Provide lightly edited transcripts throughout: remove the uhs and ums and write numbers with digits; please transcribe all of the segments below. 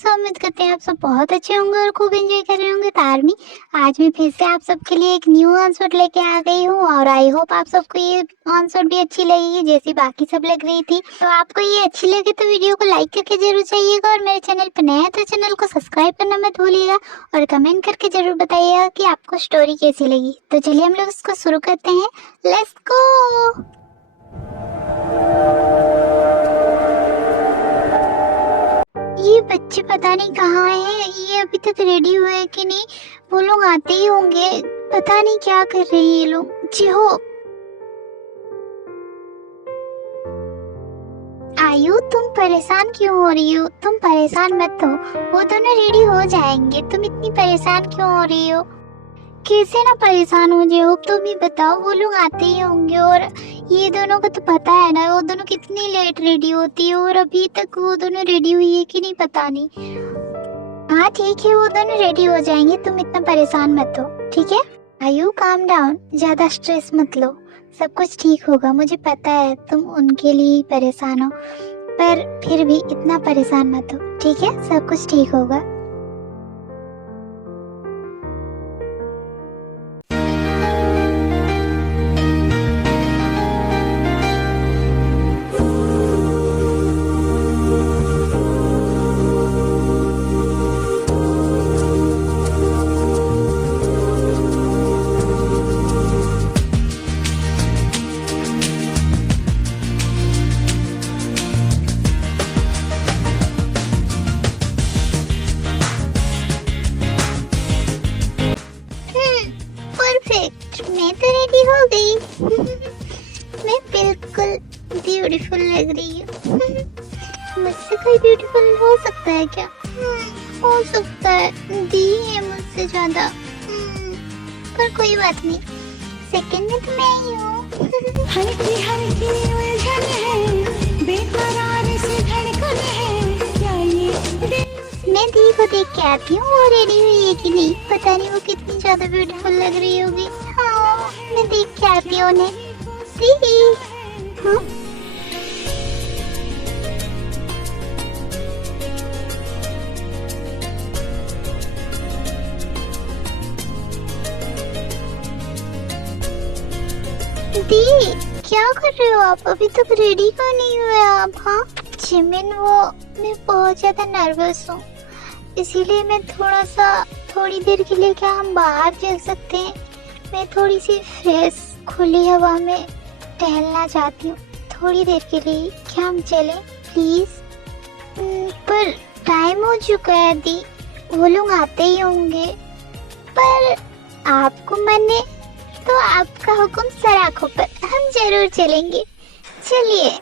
सब उम्मीद करते हैं आप सब बहुत अच्छे होंगे और खूब एंजॉय कर रहे होंगे। तो आर्मी आज मैं फिर से आप सबके लिए एक न्यू आंसर लेके आ गई हूँ और आई होप आप सबको ये आंसर भी अच्छी लगेगी जैसी बाकी सब लग रही थी। तो आपको ये अच्छी लगे तो वीडियो को लाइक करके जरूर जाइएगा और मेरे चैनल पर नया है तो चैनल को सब्सक्राइब करना मत भूलिएगा और कमेंट करके जरूर बताइएगा कि आपको स्टोरी कैसी लगी। तो चलिए हम लोग इसको शुरू करते हैं। Let's go. ये बच्चे पता नहीं कहाँ हैं, ये अभी तक रेडी हुए कि नहीं। वो लोग आते ही होंगे, पता नहीं क्या कर रहे हैं ये लोग। चिहो, आयु तुम परेशान क्यों हो रही हो? तुम परेशान मत हो, वो दोनों रेडी हो जाएंगे। तुम इतनी परेशान क्यों हो रही हो? कैसे ना परेशान हो जाओ, तुम ही बताओ। वो लोग आते ही होंगे और ये दोनों को तो पता है ना वो दोनों कितनी लेट रेडी होती है और अभी तक वो दोनों रेडी हुई है कि नहीं पता नहीं। हाँ ठीक है, वो दोनों रेडी हो जाएंगे, तुम इतना परेशान मत हो, ठीक है। आयु काम डाउन, ज्यादा स्ट्रेस मत लो, सब कुछ ठीक होगा। मुझे पता है तुम उनके लिए ही परेशान हो, पर फिर भी इतना परेशान मत हो, ठीक है। सब कुछ ठीक होगा। परफेक्ट, मैं तो रेडी हो गई। मैं बिल्कुल ब्यूटीफुल लग रही हूँ। मुझसे कोई ब्यूटीफुल हो सकता है क्या? हो सकता है, दी है मुझसे ज्यादा। पर कोई बात नहीं, सेकंड में तो मैं ही हूँ। हल्की हल्की उलझन है, बेकरार सी धड़कन है, क्या ये मैं दी को देख के आती हूँ, वो रेडी हुई है कि नहीं। पता नहीं वो कितनी ज्यादा ब्यूटीफुल लग रही होगी। हाँ, मैं देख के आती हूँ उन्हें। दी, हाँ? दी, क्या कर रहे हो आप? अभी तक रेडी क्यों नहीं हुए आप? हाँ जिमिन, वो मैं बहुत ज्यादा नर्वस हूँ, इसीलिए मैं थोड़ी देर के लिए क्या हम बाहर चल सकते हैं? मैं थोड़ी सी फ्रेश खुली हवा में टहलना चाहती हूँ थोड़ी देर के लिए। क्या हम चलें प्लीज? पर टाइम हो चुका है दी, वो लोग आते ही होंगे। पर आपको मने तो आपका हुक्म सर आंखों पर, हम जरूर चलेंगे। चलिए।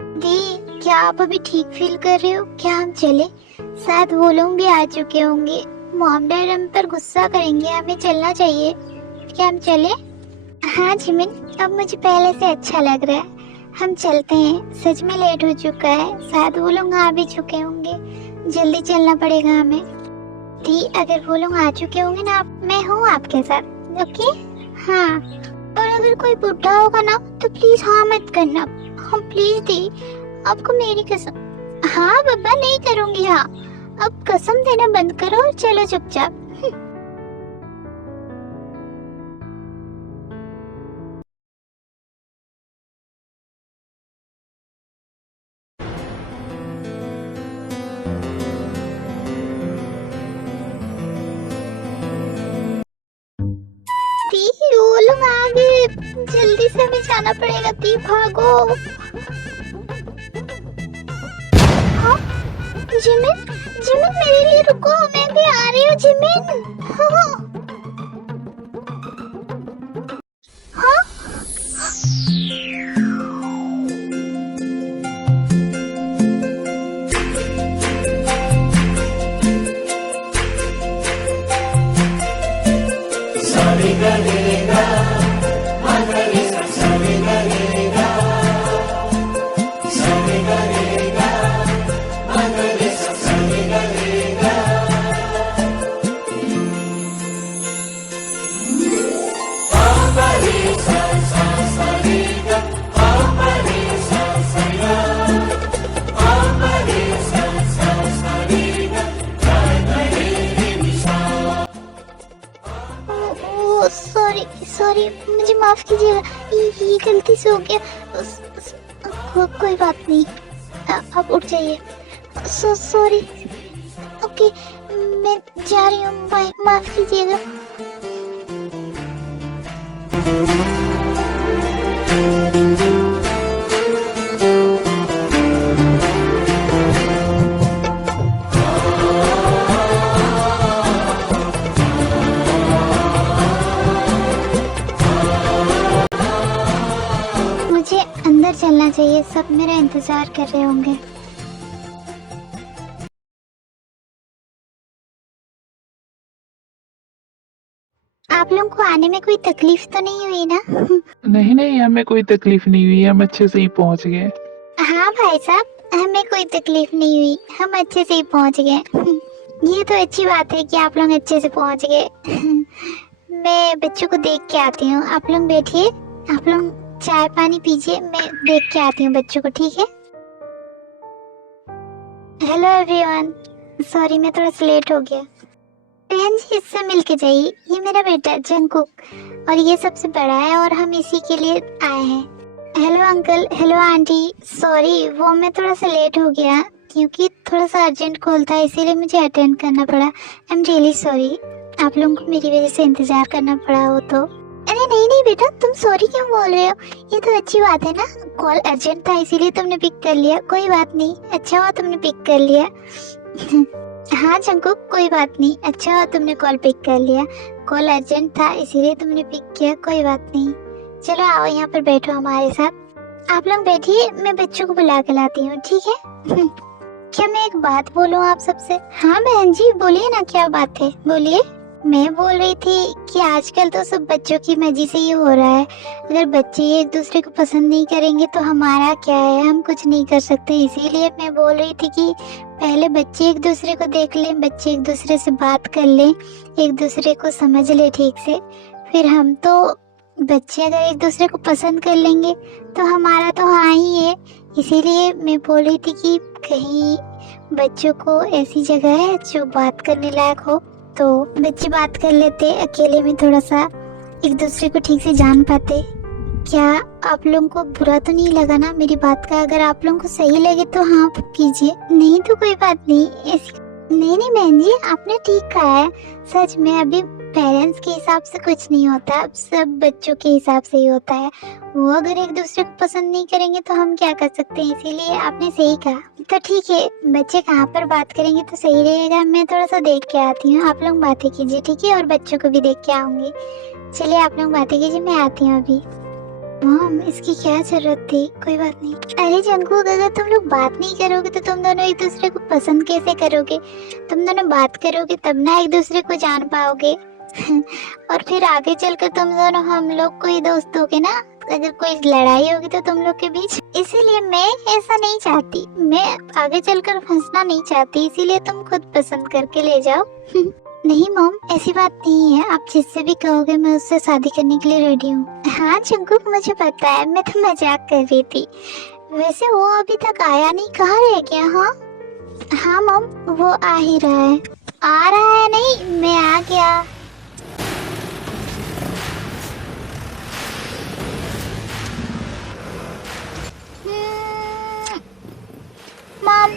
दी, क्या आप अभी ठीक फील कर रहे हो? क्या हम चले? शायद वो लोग भी आ चुके होंगे। मॉम डैड हम पर गुस्सा करेंगे, हमें चलना चाहिए। क्या हम चले? हाँ जिमिन, अब मुझे पहले से अच्छा लग रहा है। हम चलते हैं, सच में लेट हो चुका है, शायद वो लोग आ भी चुके होंगे। जल्दी चलना पड़ेगा हमें। दी, अगर वो लोग आ चुके होंगे ना, मैं हूँ आपके साथ, ओके? हाँ, और अगर कोई बुढ़ा होगा ना तो प्लीज हाँ मत करना। हाँ प्लीज दी, आपको मेरी कसम। हाँ बाबा, नहीं करूँगी। हाँ, अब कसम देना बंद करो और चलो चुपचाप। दी, वो लोग आ गए, जल्दी से हमें जाना पड़ेगा। दी भागो। हाँ जिमिन, जिमिन मेरे लिए रुको, मैं भी आ रही हूँ जिमिन। हाँ हाँ सॉरी सॉरी, मुझे माफ कीजिएगा, ये गलती से हो गया। कोई बात नहीं, आप उठ जाइए। सॉरी। ओके, मैं जा रही हूँ, बाय, माफ कीजिएगा। मुझे अंदर चलना चाहिए, सब मेरा इंतजार कर रहे होंगे। आप लोगों को आने में कोई तकलीफ तो नहीं हुई ना? नहीं नहीं, हमें कोई तकलीफ नहीं हुई, हम अच्छे से ही पहुंच गए। हाँ भाई साहब, हमें कोई तकलीफ नहीं हुई, हम अच्छे से ही पहुंच गए। ये तो अच्छी बात है कि आप लोग अच्छे से पहुंच गए। मैं बच्चों को देख के आती हूँ, आप लोग बैठिए, आप लोग चाय पानी पीजिए, मैं देख के आती हूँ बच्चों को, ठीक है? हेलो एवरीवन, सॉरी मैं थोड़ा सा लेट हो गया। बहन जी, इससे मिलके जाइए, ये मेरा बेटा जंकुक, और ये सबसे बड़ा है और हम इसी के लिए आए हैं। Hello uncle, hello aunty, sorry वो मैं थोड़ा सा लेट हो गया क्योंकि थोड़ा सा अर्जेंट कॉल था, इसीलिए मुझे अटेंड करना पड़ा। आई एम रियली सॉरी, आप लोगों को मेरी वजह से इंतजार करना पड़ा हो तो। अरे नहीं नहीं बेटा, तुम सॉरी क्यों बोल रहे हो? ये तो अच्छी बात है ना, कॉल अर्जेंट था इसीलिए तुमने पिक कर लिया, कोई बात नहीं, अच्छा हुआ तुमने पिक कर लिया। हाँ जंकुक, कोई बात नहीं, अच्छा हुआ तुमने कॉल पिक कर लिया, कॉल अर्जेंट था इसीलिए तुमने पिक किया, कोई बात नहीं। चलो आओ यहाँ पर बैठो हमारे साथ, आप लोग बैठिए, मैं बच्चों को बुला के लाती हूँ, ठीक है? क्या मैं एक बात बोलूँ आप सबसे? हाँ बहन जी बोलिए ना, क्या बात है, बोलिए। मैं बोल रही थी कि आजकल तो सब बच्चों की मर्जी से ही हो रहा है, अगर बच्चे एक दूसरे को पसंद नहीं करेंगे तो हमारा क्या है, हम कुछ नहीं कर सकते। इसीलिए मैं बोल रही थी कि पहले बच्चे एक दूसरे को देख लें, बच्चे एक दूसरे से बात कर लें, एक दूसरे को समझ ले ठीक से, फिर हम तो बच्चे अगर एक दूसरे को पसंद कर लेंगे तो हमारा तो हाँ ही है। इसीलिए मैं बोल रही थी कि कहीं बच्चों को ऐसी जगह है जो बात करने लायक हो तो बच्चे बात कर लेते, अकेले में थोड़ा सा एक दूसरे को ठीक से जान पाते। क्या आप लोगों को बुरा तो नहीं लगा ना मेरी बात का? अगर आप लोगों को सही लगे तो हाँ कीजिए, नहीं तो कोई बात नहीं। नहीं नहीं बहन जी, आपने ठीक कहा है, सच में अभी पेरेंट्स के हिसाब से कुछ नहीं होता, अब सब बच्चों के हिसाब से ही होता है। वो अगर एक दूसरे को पसंद नहीं करेंगे तो हम क्या कर सकते हैं, इसीलिए आपने सही कहा। तो ठीक है, बच्चे कहाँ पर बात करेंगे तो सही रहेगा, मैं थोड़ा सा देख के आती हूँ, आप लोग बातें कीजिए ठीक है, और बच्चों को भी देख के आऊंगी। चलिए आप लोग बातें कीजिए, मैं आती हूँ अभी। मॉम, इसकी क्या जरूरत थी, कोई बात नहीं। अरे जंकुक, अगर तुम लोग बात नहीं करोगे तो तुम दोनों एक दूसरे को पसंद कैसे करोगे? तुम दोनों बात करोगे तब ना एक दूसरे को जान पाओगे। और फिर आगे चलकर तुम दोनों हम लोग को ही दोस्त होगे ना, अगर कोई लड़ाई होगी तो तुम लोग के बीच। इसीलिए मैं ऐसा नहीं चाहती, मैं आगे चलकर फंसना नहीं चाहती, इसीलिए तुम खुद पसंद करके ले जाओ। नहीं मॉम, ऐसी बात नहीं है, आप जिससे भी कहोगे मैं उससे शादी करने के लिए रेडी हूँ। हाँ जंकुक, मुझे पता है, मैं तो मजाक कर रही थी। वैसे वो अभी तक आया नहीं, कहाँ रह गया? हाँ मॉम, वो आ ही रहा है। आ रहा है नहीं, मैं आ गया। मॉम,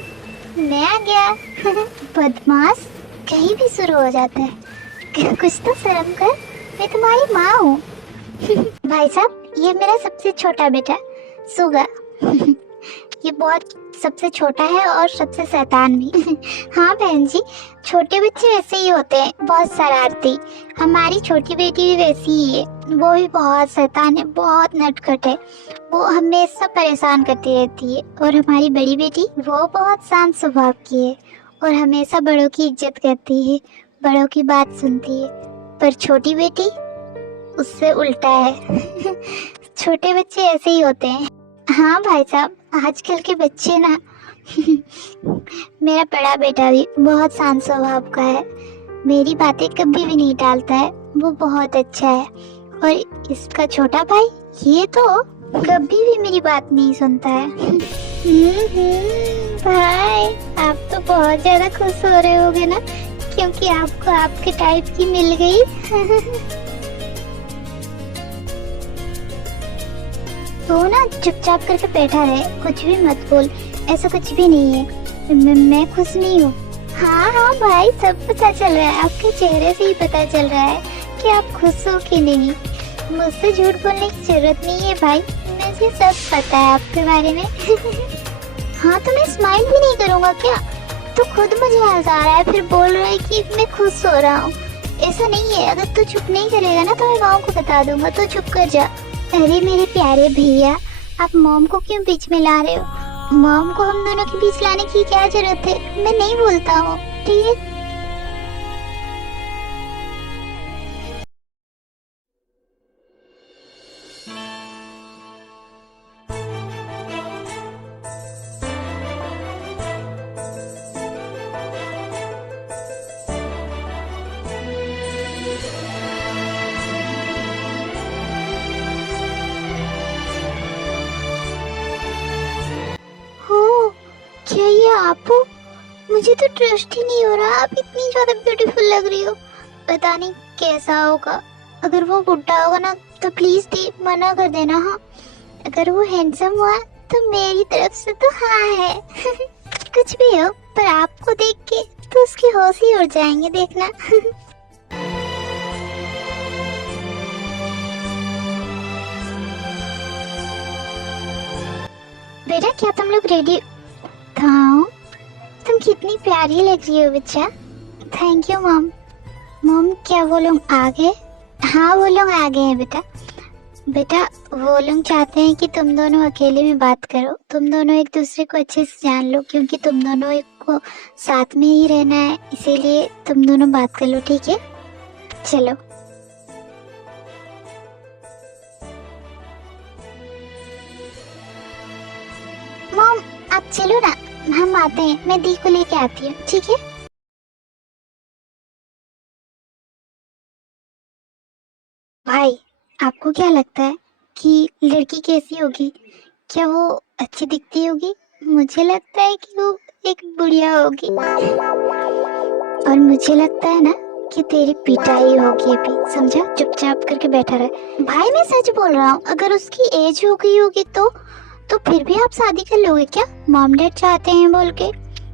मैं आ गया। बदमाश, कहीं भी शुरू हो जाता है, कुछ तो शर्म कर, मैं तुम्हारी माँ हूँ। भाई साहब, ये मेरा सबसे छोटा बेटा सुगा। ये बहुत सबसे छोटा है और सबसे शैतान भी। हाँ बहन जी, छोटे बच्चे वैसे ही होते हैं, बहुत शरारती। हमारी छोटी बेटी भी वैसी ही है, वो भी बहुत शैतान है, बहुत नटखट है, वो हमेशा परेशान करती रहती है। और हमारी बड़ी बेटी, वो बहुत शांत स्वभाव की है और हमेशा बड़ों की इज्जत करती है, बड़ों की बात सुनती है। पर छोटी बेटी उससे उल्टा है। छोटे बच्चे ऐसे ही होते हैं। हाँ भाई साहब, आजकल के बच्चे ना। मेरा बड़ा बेटा भी बहुत शांत स्वभाव का है, मेरी बातें कभी भी नहीं टालता है, वो बहुत अच्छा है। और इसका छोटा भाई, ये तो कभी भी मेरी बात नहीं सुनता है। भाई, आप तो बहुत ज्यादा खुश हो रहे होगे ना, क्योंकि आपको आपके टाइप की मिल गई। तो ना चुपचाप करके बैठा रहे, कुछ भी मत बोल, ऐसा कुछ भी नहीं है। मैं खुश नहीं हूँ। हाँ भाई, सब पता चल रहा है, आपके चेहरे से ही पता चल रहा है कि आप खुश हो कि नहीं। मुझसे झूठ बोलने की जरूरत नहीं है भाई, मुझे सब पता है आपके बारे में। हाँ तो मैं स्माइल भी नहीं करूँगा क्या? तो खुद मुझे हंसा रहा है, फिर बोल रहा है कि मैं खुश हो रहा हूँ। ऐसा नहीं है, अगर तू चुप नहीं करेगा ना तो मैं गाँव को बता दूंगा, तो चुप कर जा। अरे मेरे प्यारे भैया, आप मॉम को क्यों बीच में ला रहे हो? मॉम को हम दोनों के बीच लाने की क्या जरूरत है? मैं नहीं बोलता हूँ, ठीक है? क्या ये आप हो? मुझे तो ट्रस्ट ही नहीं हो रहा, आप इतनी ज्यादा ब्यूटीफुल लग रही हो। पता नहीं कैसा होगा, अगर वो बुढ़ा होगा ना तो प्लीज दी मना कर देना। हाँ, अगर वो हैंडसम हुआ तो मेरी तरफ से तो हाँ है। कुछ भी हो, पर आपको देख के तो उसके होश ही उड़ जाएंगे, देखना। बेटा, क्या तुम लोग रेडी? हाँ, तुम कितनी प्यारी लग रही हो बच्चा। Thank you mom. मॉम, क्या वो लोग आ गए? हाँ, वो लोग आ गए हैं बेटा। बेटा, वो लोग चाहते हैं कि तुम दोनों अकेले में बात करो, तुम दोनों एक दूसरे को अच्छे से जान लो, क्योंकि तुम दोनों एक को साथ में ही रहना है, इसीलिए तुम दोनों बात कर लो, ठीक है? चलो। मॉम, आप चलो ना, हम आते हैं, मैं दी को लेके आती हूँ, ठीक है? भाई, आपको क्या लगता है कि लड़की कैसी होगी? क्या वो अच्छी दिखती होगी? मुझे लगता है कि वो एक बुढ़िया होगी। और मुझे लगता है ना कि तेरी पिटाई होगी अभी, समझा? चुपचाप करके बैठा रहे। भाई, मैं सच बोल रहा हूँ, अगर उसकी एज हो गई होगी तो फिर भी आप शादी कर लोगे क्या? मॉम डैड चाहते हैं बोल के।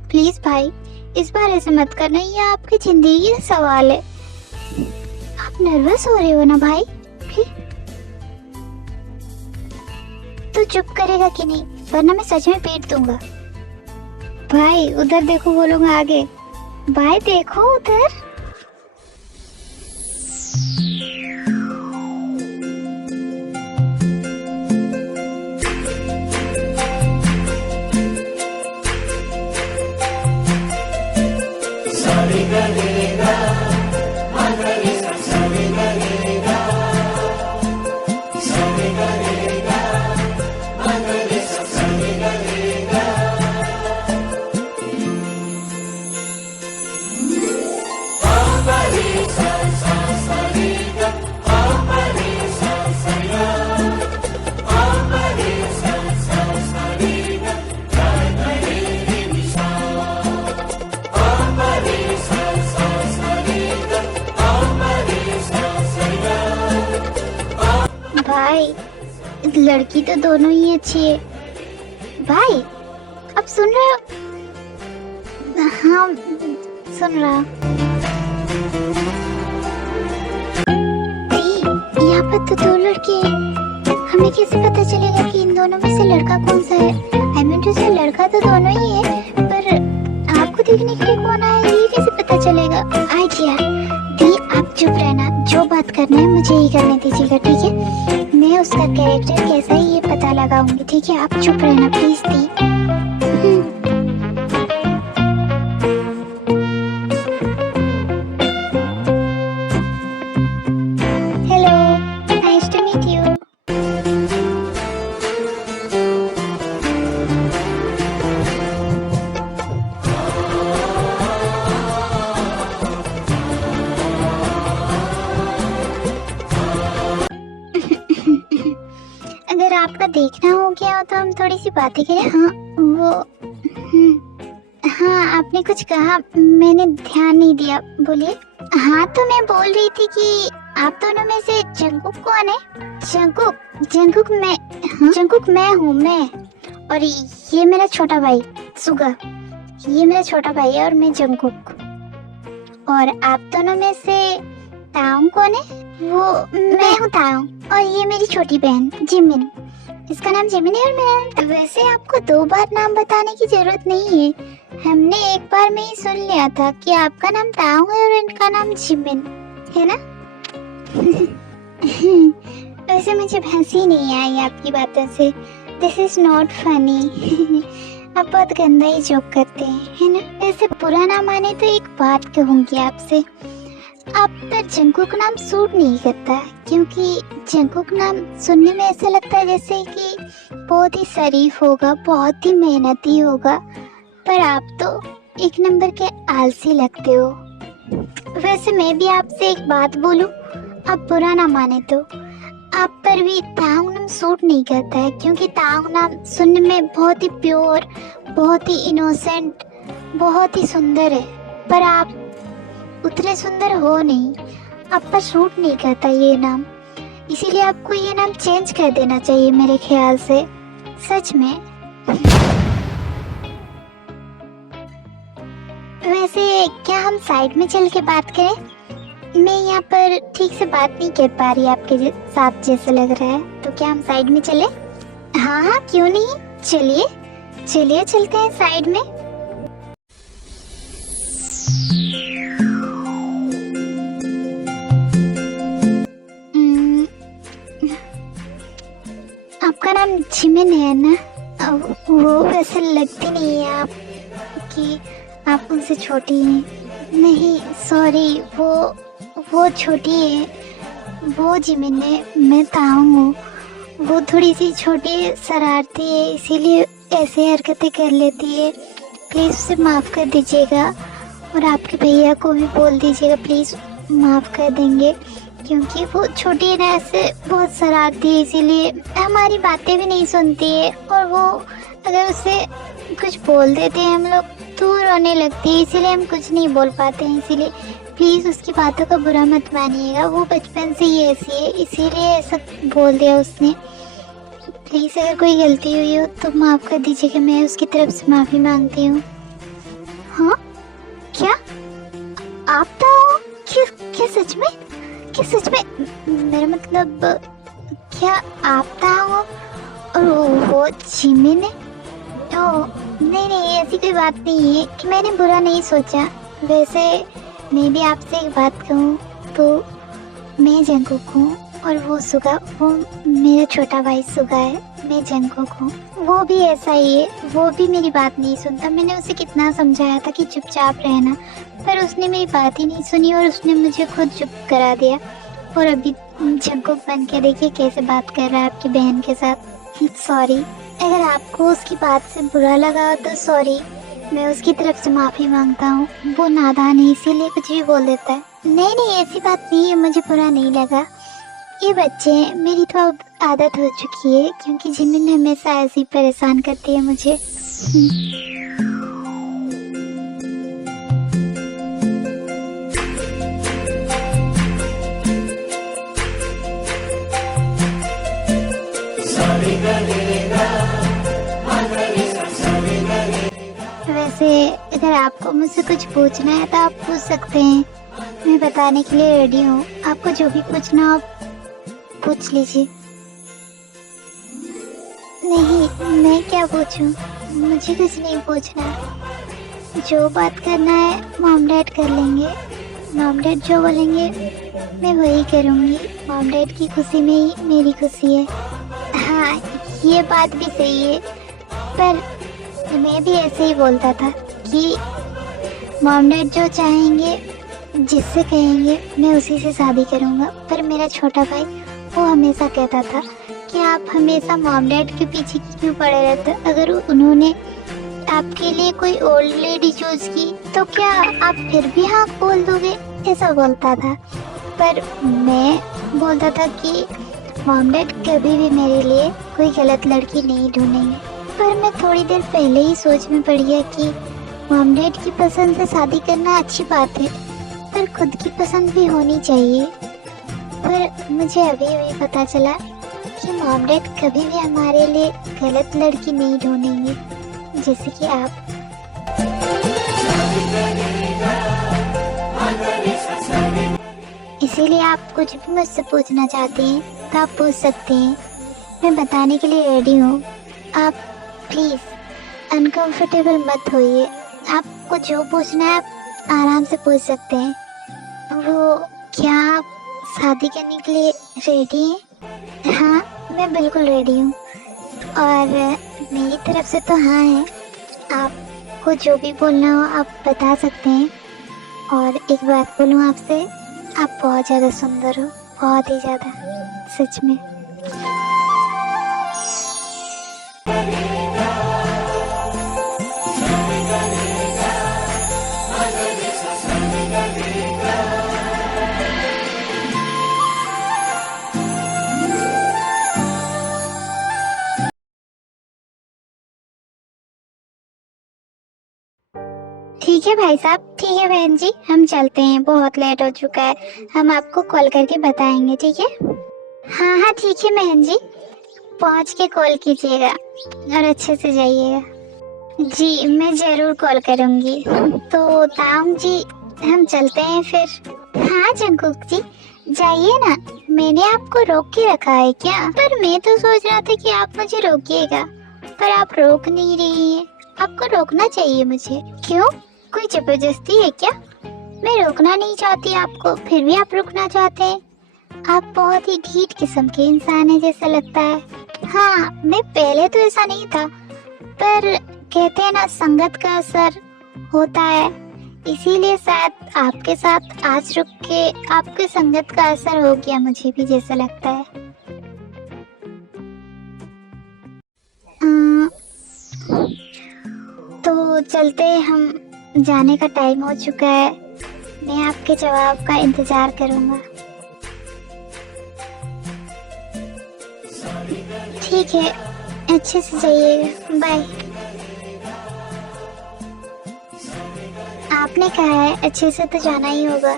प्लीज भाई, इस बार ऐसे मत करना, ये आपकी जिंदगी का सवाल है। आप नर्वस हो रहे हो ना भाई? तो चुप करेगा कि नहीं, वरना मैं सच में पीट दूंगा। भाई, उधर देखो, वो लोग आ गए। भाई देखो उधर। भाई, लड़की तो दोनों ही अच्छी है। भाई, अब सुन रहे हो? हाँ, सुन रहा। यहाँ पर तो दो लड़के हैं, हमें कैसे पता चलेगा कि इन दोनों में से लड़का कौन सा है? आई मीन टू से लड़का देखा तो दोनों ही है, पर आपको देखने के लिए कौन आया ये कैसे पता चलेगा? आइडिया दी, आप चुप रहना, जो बात करना है मुझे ही करने दीजिएगा, ठीक है? मैं उसका कैरेक्टर कैसा है ये पता लगाऊंगी, ठीक है? आप चुप रहना प्लीज दी। Hello, nice to meet you. अगर आपका देखना हो गया हो तो हम थोड़ी सी बातें करें। हाँ वो हाँ आपने कुछ कहा, मैंने ध्यान नहीं दिया, बोलिए। हाँ तो मैं बोल रही थी कि आप दोनों में से जंगकुक कौन है? जंगकुक मैं। हाँ? जंगकुक मैं हूँ, मैं। और ये मेरा छोटा भाई सुगा, ये मेरा छोटा भाई है और मैं जंगकुक। और आप दोनों में से ताओंग कौन है? वो मैं हूँ ताओंग, और ये मेरी छोटी बहन जिमिन। इसका नाम जिमिन है और मेरा नाम। वैसे आपको 2 बार नाम बताने की जरूरत नहीं है, हमने एक बार में ही सुन लिया था कि आपका नाम ताओंग है और इनका नाम जिमिन है ना? वैसे मुझे हंसी नहीं आई आपकी बातों से। This is not funny. आप बहुत गंदा ही जोक करते हैं, है ना? वैसे बुरा ना माने तो एक बात कहूँगी आपसे, आप पर जंगकुक नाम सूट नहीं करता, क्योंकि जंगकुक नाम सुनने में ऐसा लगता है जैसे कि बहुत ही शरीफ होगा, बहुत ही मेहनती होगा, पर आप तो एक नंबर के आलसी लगते हो। वैसे मैं भी आपसे एक बात बोलूं, आप बुरा ना माने तो आप पर भी ताओंग नाम सूट नहीं करता है, क्योंकि ताओंग नाम सुनने में बहुत ही प्योर, बहुत ही इनोसेंट, बहुत ही सुंदर है, पर आप उतने सुंदर हो नहीं, आप पर सूट नहीं करता ये नाम। इसीलिए आपको ये नाम चेंज कर देना चाहिए मेरे ख्याल से, सच में। वैसे क्या हम साइड में चल के बात करें? मैं यहाँ पर ठीक से बात नहीं कर पा रही आपके साथ जैसा लग रहा है, तो क्या हम साइड में चले? हाँ हाँ क्यों नहीं, चलिए चलिए चलते हैं साइड में। आपका नाम जिमिन है ना? वो वैसे लगती नहीं है आप कि आप उनसे छोटी हैं। नहीं सॉरी, वो छोटी है, वो जिमिन है, मैं ताओंग हूँ। वो थोड़ी सी छोटी शरारती है, इसीलिए ऐसे हरकतें कर लेती है। प्लीज़ उसे माफ़ कर दीजिएगा, और आपके भैया को भी बोल दीजिएगा प्लीज़, माफ़ कर देंगे, क्योंकि वो छोटी है ना, ऐसे बहुत शरारती है, इसीलिए हमारी बातें भी नहीं सुनती है। और वो अगर उसे कुछ बोल देते हैं हम लोग तो रोने लगती है, इसीलिए हम कुछ नहीं बोल पाते हैं। इसीलिए प्लीज़ उसकी बातों का बुरा मत मानिएगा, वो बचपन से ही ऐसी है, इसीलिए ऐसा बोल दिया उसने। प्लीज़ अगर कोई गलती हुई हो तो माफ़ कर दीजिएगा, मैं उसकी तरफ से माफ़ी मांगती हूँ। हाँ क्या आप तो क्या सच में? क्या सच में? मेरा मतलब क्या आप ताओ और वो जिमिन है? ओह नहीं ऐसी कोई बात नहीं है, कि मैंने बुरा नहीं सोचा। वैसे मैं भी आपसे एक बात कहूँ तो मैं जंगकुक हूँ और वो सुगा, वो मेरा छोटा भाई सुगा है, मैं जंगकुक हूँ। वो भी ऐसा ही है, वो भी मेरी बात नहीं सुनता। मैंने उसे कितना समझाया था कि चुपचाप रहना, पर उसने मेरी बात ही नहीं सुनी और उसने मुझे खुद चुप करा दिया। और अभी जंगकुक बन के देखिए कैसे बात कर रहा है आपकी बहन के साथ। सॉरी, अगर आपको उसकी बात से बुरा लगा तो सॉरी, मैं उसकी तरफ से माफ़ी मांगता हूँ। वो नादान है इसीलिए कुछ भी बोल देता है। नहीं ऐसी बात नहीं है, मुझे बुरा नहीं लगा। ये बच्चे हैं, मेरी तो अब आदत हो चुकी है, क्योंकि जिमिन हमेशा ऐसे ही परेशान करती है मुझे। वैसे अगर आपको मुझसे कुछ पूछना है तो आप पूछ सकते हैं, मैं बताने के लिए रेडी हूँ। आपको जो भी पूछना हो आप पूछ लीजिए। नहीं मैं क्या पूछूं? मुझे कुछ नहीं पूछना। जो बात करना है मॉम डैड कर लेंगे। मॉम डैड जो बोलेंगे मैं वही करूँगी। मॉम डैड की खुशी में ही मेरी खुशी है। हाँ, ये बात भी सही है, पर मैं भी ऐसे ही बोलता था कि मॉम डैड जो चाहेंगे, जिससे कहेंगे मैं उसी से शादी करूँगा। पर मेरा छोटा भाई वो हमेशा कहता था कि आप हमेशा मॉम डैड के पीछे क्यों पड़े रहते। अगर उन्होंने आपके लिए कोई ओल्ड लेडी चूज की तो क्या आप फिर भी हाँ बोल दोगे, ऐसा बोलता था। पर मैं बोलता था कि मॉम डैड कभी भी मेरे लिए कोई गलत लड़की नहीं ढूंढेंगे। पर मैं थोड़ी देर पहले ही सोच में पड़ गया कि मॉम डैड की पसंद से शादी करना अच्छी बात है, पर खुद की पसंद भी होनी चाहिए। पर मुझे अभी अभी पता चला कि मॉम डैड कभी भी हमारे लिए गलत लड़की नहीं ढूंढेंगे, जैसे कि आप। इसीलिए आप कुछ भी मुझसे पूछना चाहते हैं तो आप पूछ सकते हैं, मैं बताने के लिए रेडी हूँ। आप प्लीज़ अनकंफर्टेबल मत होइए। आपको जो पूछना है आप आराम से पूछ सकते हैं। वो क्या आप शादी करने के लिए रेडी हैं? हाँ, मैं बिल्कुल रेडी हूँ और मेरी तरफ से तो हाँ है। आपको जो भी बोलना हो आप बता सकते हैं। और एक बात बोलूँ आपसे, आप बहुत ज़्यादा सुंदर हो, बहुत ही ज़्यादा, सच में। ठीक है भाई साहब, ठीक है बहन जी, हम चलते हैं, बहुत लेट हो चुका है। हम आपको कॉल करके बताएंगे, ठीक है? हाँ हाँ ठीक है बहन जी, पहुँच के कॉल कीजिएगा और अच्छे से जाइएगा। जी मैं ज़रूर कॉल करूँगी। तो ताऊं जी हम चलते हैं फिर। हाँ जंकुक जी जाइए ना, मैंने आपको रोक के रखा है क्या? पर मैं तो सोच रहा था कि आप मुझे रोकिएगा, पर आप रोक नहीं रही हैं। आपको रोकना चाहिए मुझे। क्यों, कोई जबरदस्ती है क्या? मैं रोकना नहीं चाहती आपको, फिर भी आप रुकना चाहते हैं। आप बहुत ही ढीठ किस्म के इंसान है जैसा लगता है। हाँ, मैं पहले तो ऐसा नहीं था, पर कहते हैं ना संगत का असर होता है, इसीलिए शायद आपके साथ आज रुक के आपके संगत का असर हो गया, मुझे भी जैसा लगता है। तो चलते, हम जाने का टाइम हो चुका है। मैं आपके जवाब का इंतजार करूंगा। ठीक है, अच्छे से जाइएगा, बाय। आपने कहा है अच्छे से तो जाना ही होगा।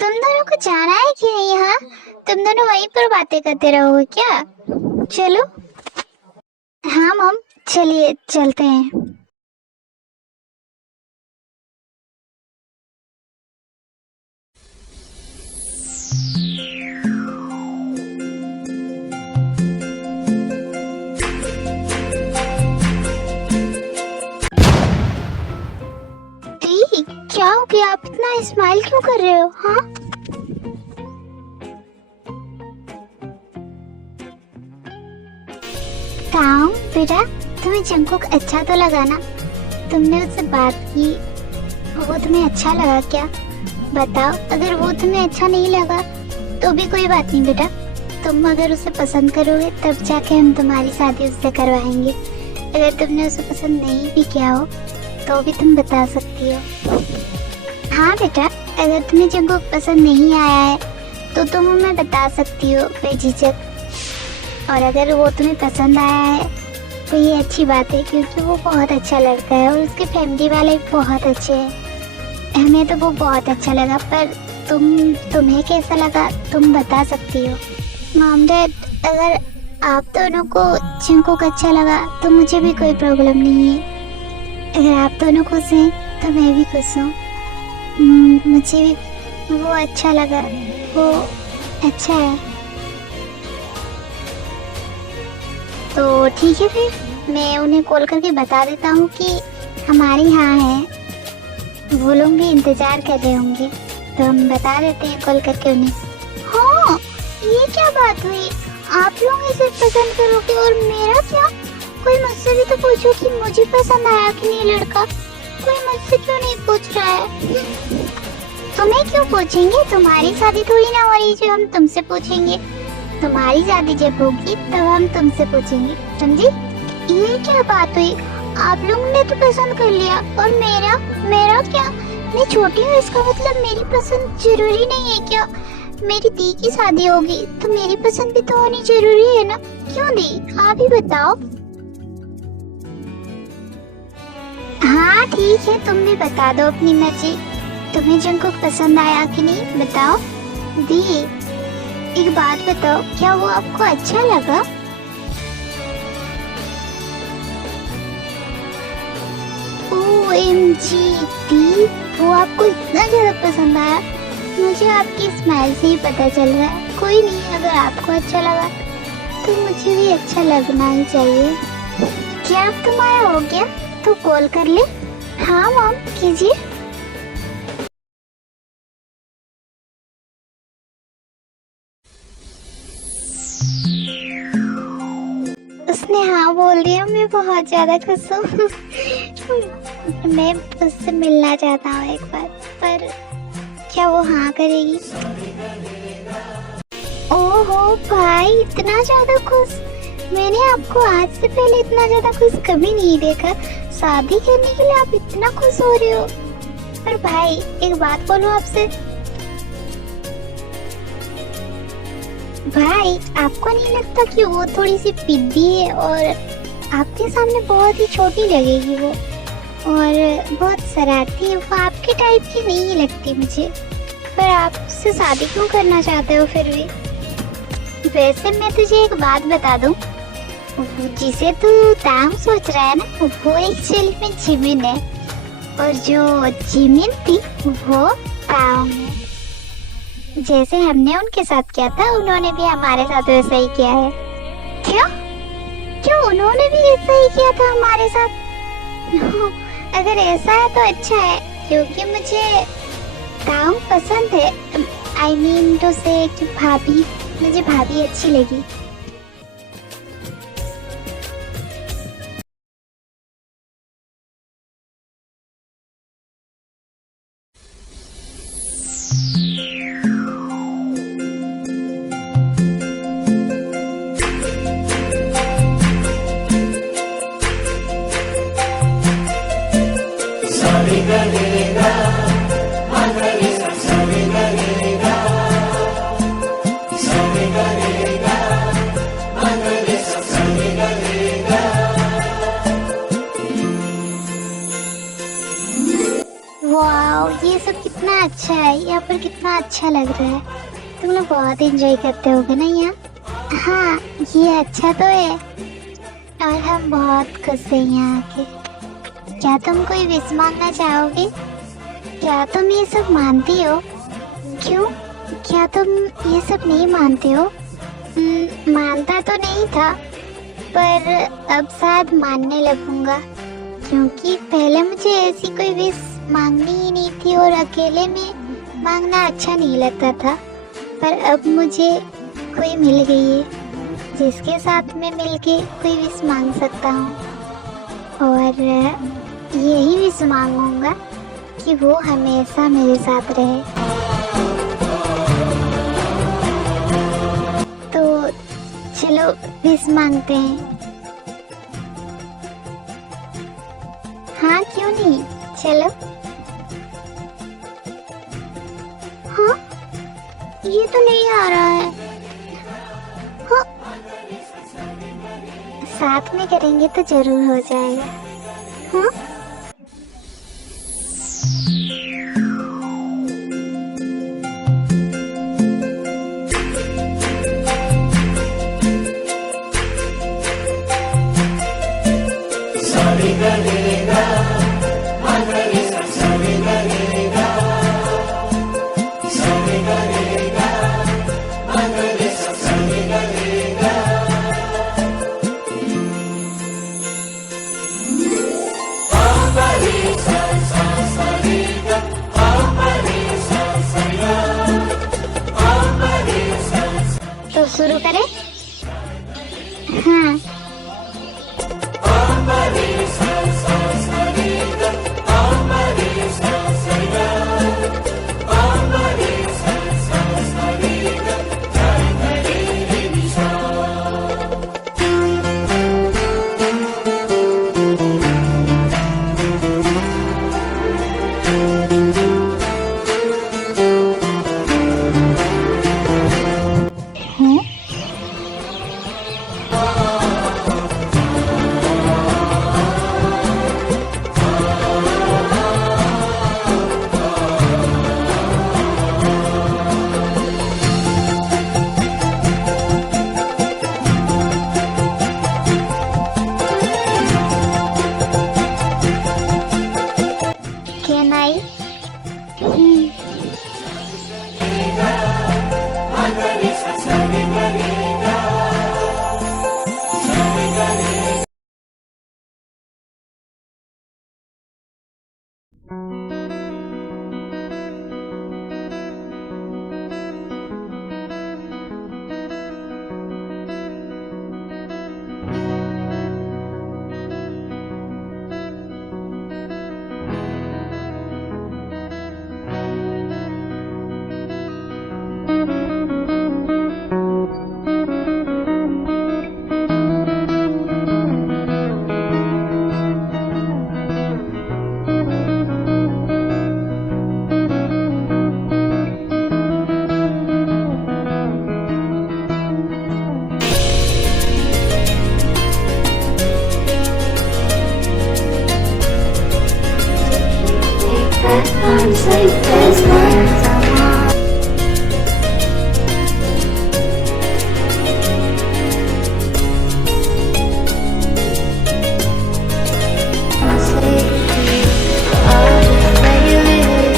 तुम दोनों को जाना है कि नहीं? यहाँ तुम दोनों वहीं पर बातें करते रहोगे क्या? चलो। हाँ मम, चलिए चलते हैं। दी, क्या हो गया? आप इतना स्माइल क्यों कर रहे हो? हाँ ताऊ बेटा, तुम्हें जंकुक अच्छा तो लगा ना? तुमने उससे बात की, वो तुम्हें अच्छा लगा क्या? बताओ, अगर वो तुम्हें अच्छा नहीं लगा तो भी कोई बात नहीं बेटा, तुम अगर उसे पसंद करोगे तब जाके हम तुम्हारी शादी उससे करवाएंगे। अगर तुमने उसे पसंद नहीं भी किया हो तो भी तुम बता सकती हो। हाँ बेटा, अगर तुम्हें जंकुक पसंद नहीं आया है तो तुम हमें बता सकती हो बेझिझक, और अगर वो तुम्हें पसंद आया है तो ये अच्छी बात है, क्योंकि वो बहुत अच्छा लड़का है और उसके फैमिली वाले बहुत अच्छे हैं। हमें तो वो बहुत अच्छा लगा, पर तुम्हें कैसा लगा तुम बता सकती हो। मॉम डैड, अगर आप दोनों को जंकुक अच्छा लगा तो मुझे भी कोई प्रॉब्लम नहीं है। अगर आप दोनों खुश हैं तो मैं भी खुश हूँ। मुझे भी वो अच्छा लगा, वो अच्छा है। तो ठीक है, फिर मैं उन्हें कॉल करके बता देता हूँ कि हमारे यहाँ है। वो लोग भी इंतजार कर रहे होंगे, तो हम बता देते हैं कॉल करके उन्हें। हाँ, ये क्या बात हुई? आप लोग इसे पसंद करोगे और मेरा क्या? कोई मुझसे भी तो पूछो कि मुझे पसंद आया कि नहीं लड़का। कोई मुझसे क्यों नहीं पूछ रहा है? तुम्हें क्यों पूछेंगे? तुम्हारी शादी थोड़ी ना हो रही जो हम तुमसे पूछेंगे। तुम्हारी शादी जब होगी तब हम तुमसे पूछेंगे, समझी? ये क्या बात हुई? आप लोगों ने तो पसंद कर लिया और मेरा क्या? मैं छोटी हूँ, इसका मतलब मेरी पसंद जरूरी नहीं है क्या? मेरी दी की शादी होगी तो मेरी पसंद भी तो होनी जरूरी है ना? क्यों दी? आप ही बताओ। हाँ ठीक है, तुम भी बता दो अपनी मर्जी। तुम्हें जंकुक पसंद आया कि नहीं बताओ। दी, एक बात बताओ, क्या वो आपको अच्छा लगा? OMG दी, वो आपको इतना ज्यादा पसंद आया? मुझे आपकी स्माइल से ही पता चल रहा है। कोई नहीं, अगर आपको अच्छा लगा तो मुझे भी अच्छा लगना ही चाहिए। क्या अब तुम्हारा हो गया? तो कॉल कर ले। हाँ मॉम, कीजिए। उसने हाँ बोल दिया। मैं बहुत ज्यादा खुश हूँ। मैं उससे मिलना चाहता हूँ एक बार, पर क्या वो हाँ करेगी? ओहो भाई, इतना ज्यादा खुश? मैंने आपको आज से पहले इतना ज्यादा खुश कभी नहीं देखा। शादी करने के लिए आप इतना खुश हो रहे हो? पर भाई एक बात बोलूं आपसे, भाई आपको नहीं लगता कि वो थोड़ी सी पिद्दी है और आपके सामने बहुत ही छोटी लगेगी वो, और बहुत शरारती है वो? आपके टाइप की नहीं लगती मुझे। पर आप उससे शादी क्यों करना चाहते हो फिर भी? वैसे मैं तुझे एक बात बता दूं, जिसे तू तांग सोच रहा है ना, वो एक्चुअली में जिमिन है, और जो जिमिन थी वो तांग है। जैसे हमने उनके साथ किया था, उन्होंने भी हमारे साथ वैसा ही किया है। क्यों उन्होंने भी ऐसा ही किया था हमारे साथ? अगर ऐसा है तो अच्छा है, क्योंकि मुझे तांग पसंद है। I mean to say कि भाभी, मुझे भाभी अच्छी लगी। वाओ, ये सब कितना अच्छा है। यहाँ पर कितना अच्छा लग रहा है। तुम लोग बहुत एंजॉय करते होगे ना यहाँ? हाँ, ये अच्छा तो है, और हम बहुत खुश हैं यहाँ आके। क्या तुम कोई विश मांगना चाहोगे? क्या तुम ये सब मानती हो? क्यों, क्या तुम ये सब नहीं मानते हो? मानता तो नहीं था, पर अब शायद मानने लगूंगा, क्योंकि पहले मुझे ऐसी कोई विश मांगनी ही नहीं थी और अकेले में मांगना अच्छा नहीं लगता था। पर अब मुझे कोई मिल गई है जिसके साथ मैं मिलके कोई विश मांग सकता हूँ, और यही विश मांगूंगा कि वो हमेशा मेरे साथ रहे। तो चलो विश मांगते हैं। हाँ क्यों नहीं, चलो। हाँ, ये तो नहीं आ रहा है। हाँ, साथ में करेंगे तो जरूर हो जाएगा। हाँ, हाँ। हैं? Can I? I'm safe as words are. I'm safe. I'll just regulate it.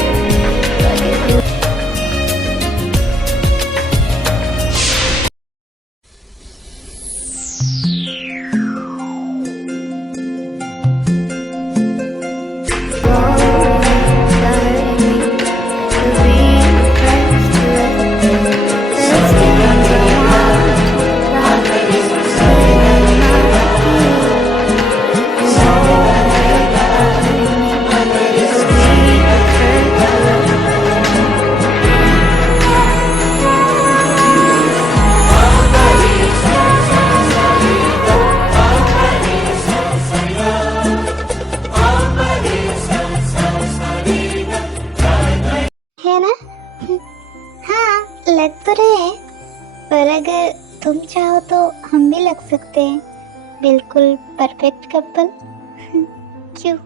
है ना? हाँ, लग तो रहे हैं, पर अगर तुम चाहो तो हम भी लग सकते हैं, बिल्कुल परफेक्ट कपल। क्यों?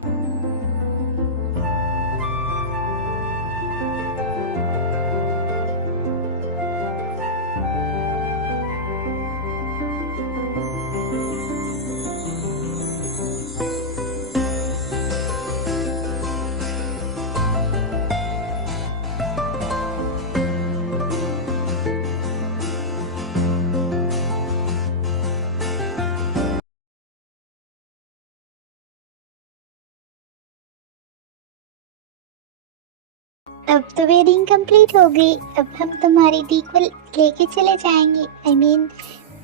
अब तो वेडिंग कंप्लीट हो गई। अब हम तुम्हारी दी को लेके चले जाएंगे।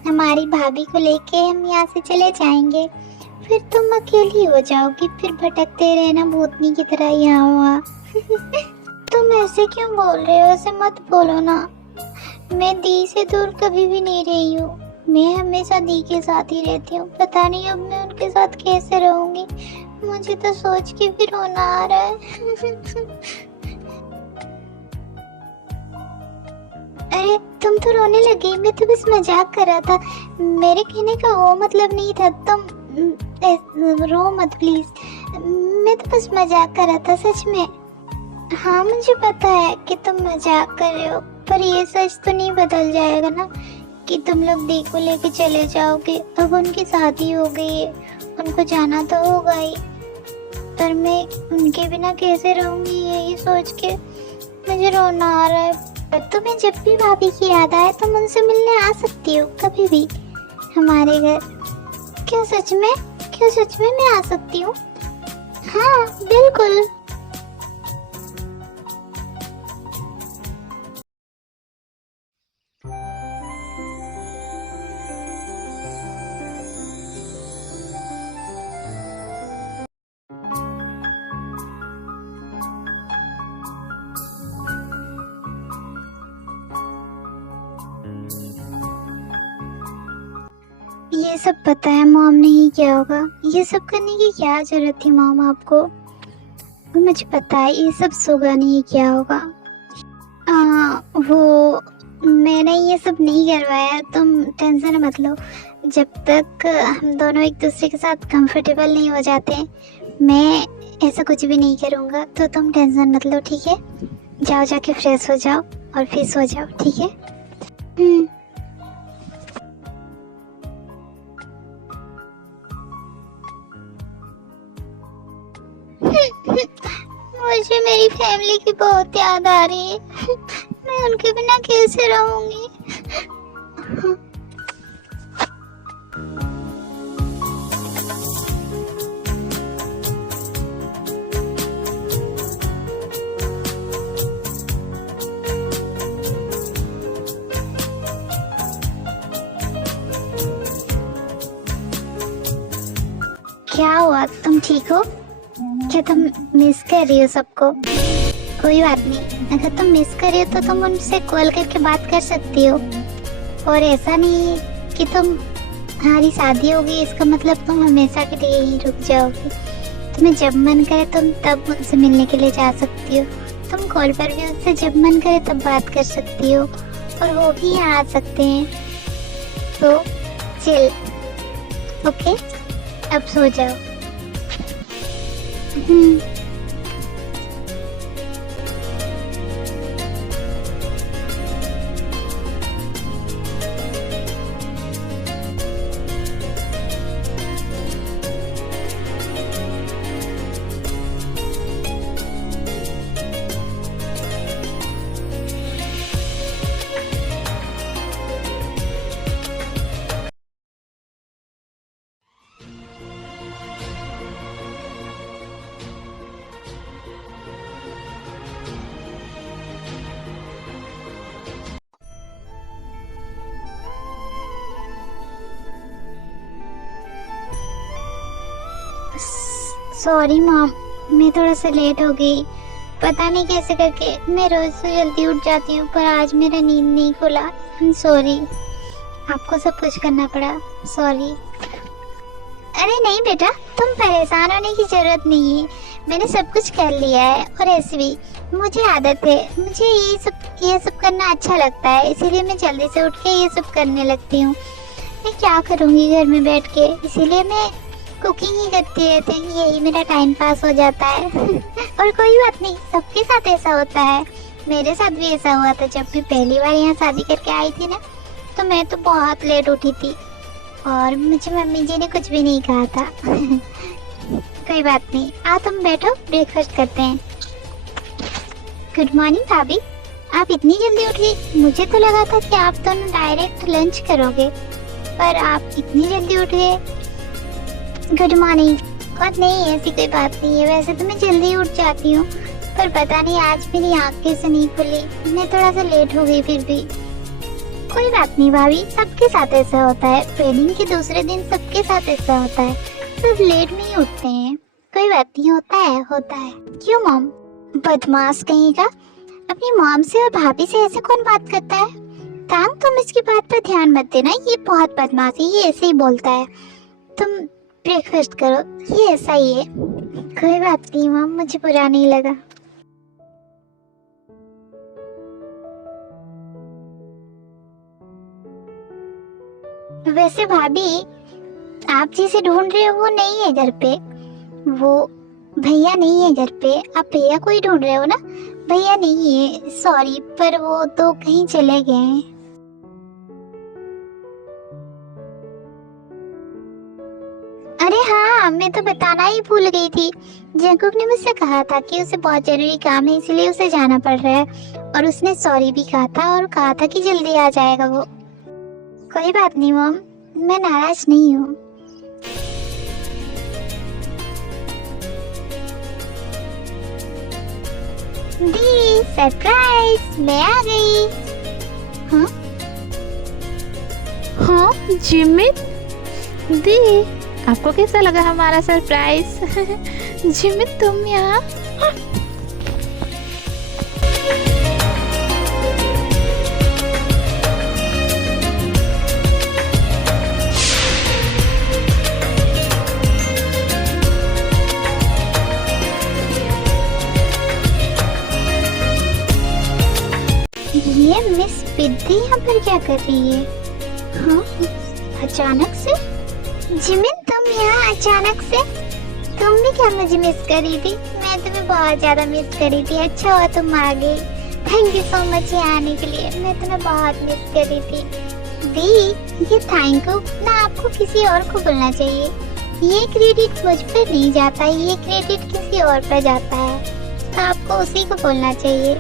हमारी भाभी को लेके हम यहाँ से चले जाएंगे। फिर तुम अकेली हो जाओगी, फिर भटकते रहना भूतनी की तरह यहाँ वहाँ। तुम ऐसे क्यों बोल रहे हो? ऐसे मत बोलो ना। मैं दी से दूर कभी भी नहीं रही हूँ। मैं हमेशा दी के साथ ही रहती हूँ। पता नहीं अब मैं उनके साथ कैसे रहूंगी। मुझे तो सोच के भी रोना आ रहा है। अरे तुम तो रोने लगी। मैं तो बस मजाक कर रहा था। मेरे कहने का वो मतलब नहीं था। तुम रो मत प्लीज। मैं तो बस मजाक कर रहा था, सच में। हाँ मुझे पता है कि तुम मजाक कर रहे हो, पर ये सच तो नहीं बदल जाएगा ना कि तुम लोग दी को लेके चले जाओगे। अब उनकी शादी हो गई है, उनको जाना तो होगा ही। पर मैं उनके बिना कैसे रहूंगी, यही सोच के मुझे रोना आ रहा है। तुम्हें जब भी भाभी की याद आए तुम उनसे मिलने आ सकती हो कभी भी हमारे घर। क्या सच में? क्या सच में मैं आ सकती हूँ? हाँ बिल्कुल। ये सब पता है मॉम ने ही किया होगा। ये सब करने की क्या जरूरत थी मॉम आपको? मुझे पता है ये सब सुगा ने ही किया होगा। वो मैंने ये सब नहीं करवाया, तुम टेंशन मत लो। जब तक हम दोनों एक दूसरे के साथ कंफर्टेबल नहीं हो जाते मैं ऐसा कुछ भी नहीं करूँगा, तो तुम टेंशन मत लो, ठीक है? जाओ जाके फ्रेश हो जाओ और फिर सो जाओ, ठीक है? मुझे मेरी फैमिली की बहुत याद आ रही है। मैं उनके बिना कैसे रहूंगी? क्या हुआ, तुम ठीक हो? क्या तुम मिस कर रही हो सबको? कोई बात नहीं, अगर तुम मिस कर रही हो तो तुम उनसे कॉल करके बात कर सकती हो। और ऐसा नहीं कि तुम्हारी शादी होगी इसका मतलब तुम हमेशा के लिए ही रुक जाओगी। तुम्हें जब मन करे तुम तब उनसे मिलने के लिए जा सकती हो। तुम कॉल पर भी उनसे जब मन करे तब बात कर सकती हो, और वो भी यहाँ आ सकते हैं। तो चिल, ओके? अब सो जाओ। सॉरी मॉम, मैं थोड़ा सा लेट हो गई। पता नहीं कैसे करके मैं रोज से जल्दी उठ जाती हूँ, पर आज मेरा नींद नहीं खुला। सॉरी, आपको सब कुछ करना पड़ा, सॉरी। अरे नहीं बेटा, तुम परेशान होने की जरूरत नहीं है, मैंने सब कुछ कर लिया है। और ऐसे भी मुझे आदत है, मुझे ये सब करना अच्छा लगता है, इसीलिए मैं जल्दी से उठ के ये सब करने लगती हूँ। मैं क्या करूँगी घर में बैठ के, इसीलिए मैं कुकिंग ही करती रहती हूँ, यही मेरा टाइम पास हो जाता है। और कोई बात नहीं, सबके साथ ऐसा होता है। मेरे साथ भी ऐसा हुआ था जब मैं पहली बार यहाँ शादी करके आई थी ना, तो मैं तो बहुत लेट उठी थी और मुझे मम्मी जी ने कुछ भी नहीं कहा था। कोई बात नहीं, आओ तुम बैठो, ब्रेकफास्ट करते हैं। गुड मॉर्निंग भाभी, आप इतनी जल्दी उठ गई? मुझे तो लगा था कि आप दोनों डायरेक्ट लंच करोगे, पर आप इतनी जल्दी उठ गए। Good morning. और नहीं, ऐसी कोई बात नहीं है, वैसे तो मैं जल्दी उठ जाती हूँ, पर पता नहीं आज मेरी आँख कैसे नहीं खुली, मैं थोड़ा सा लेट हो गई। फिर भी कोई बात नहीं भाभी, सबके साथ ऐसा होता है, ट्रेनिंग के दूसरे दिन सबके साथ ऐसा होता है, सब लेट में ही उठते हैं। कोई बात नहीं, होता है। क्यों मॉम? बदमाश कहीं का, अपनी मॉम से और भाभी से ऐसे कौन बात करता है? तांग, तुम इसकी बात पर ध्यान मत देना, ये बहुत बदमाश है, ये ऐसे ही बोलता है। तुम ब्रेकफास्ट करो, ये ऐसा ही है। कोई बात नहीं मॉम, मुझे बुरा नहीं लगा। वैसे भाभी, आप जिसे ढूंढ रहे हो वो नहीं है घर पे, वो भैया नहीं है घर पे। आप भैया को ही ढूंढ रहे हो ना? भैया नहीं है, सॉरी, पर वो तो कहीं चले गए हैं। अरे हाँ, मैं तो बताना ही भूल गई थी। जंकुक ने मुझसे कहा था कि उसे बहुत जरूरी काम है, इसलिए उसे जाना पड़ रहा है, और उसने सॉरी भी कहा था और कहा था कि जल्दी आ जाएगा वो। कोई बात नहीं मॉम, मैं नाराज नहीं हूँ। दी सरप्राइज, मैं आ गई। हाँ हाँ जिमित दी, आपको कैसा लगा हमारा सरप्राइज? जिमित तुम यहाँ? दीदी यहाँ पर क्या कर रही है? हाँ, अचानक से? जिमिन तुम यहाँ अचानक से? तुम भी क्या मुझे मिस कर रही थी? मैं तुम्हें बहुत ज्यादा मिस कर रही थी। अच्छा हुआ तुम आ गई। थैंक यू सो मच यहाँ आने के लिए। मैं तुम्हें बहुत मिस कर रही थी। दी, ये थैंक यू ना आपको किसी और को बोलना चाहिए। ये क्रेडिट मुझ पर नहीं जाता, ये क्रेडिट किसी और पर जाता है, तो आपको उसी को बोलना चाहिए।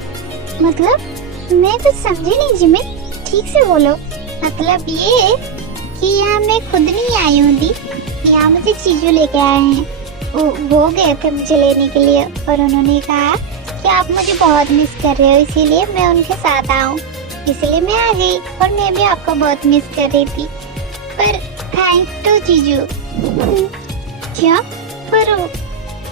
मतलब मैं कुछ समझी नहीं जिमिन, ठीक से बोलो। मतलब ये कि यहाँ मैं खुद नहीं आई हूँ दी, यहाँ मुझे चीजू लेके आए हैं। वो गए थे मुझे लेने के लिए और उन्होंने कहा कि आप मुझे बहुत मिस कर रहे हो, इसीलिए मैं उनके साथ आऊँ। इसलिए मैं आ गई और मैं भी आपको बहुत मिस कर रही थी। पर थैंक टू जीजू। क्या? पर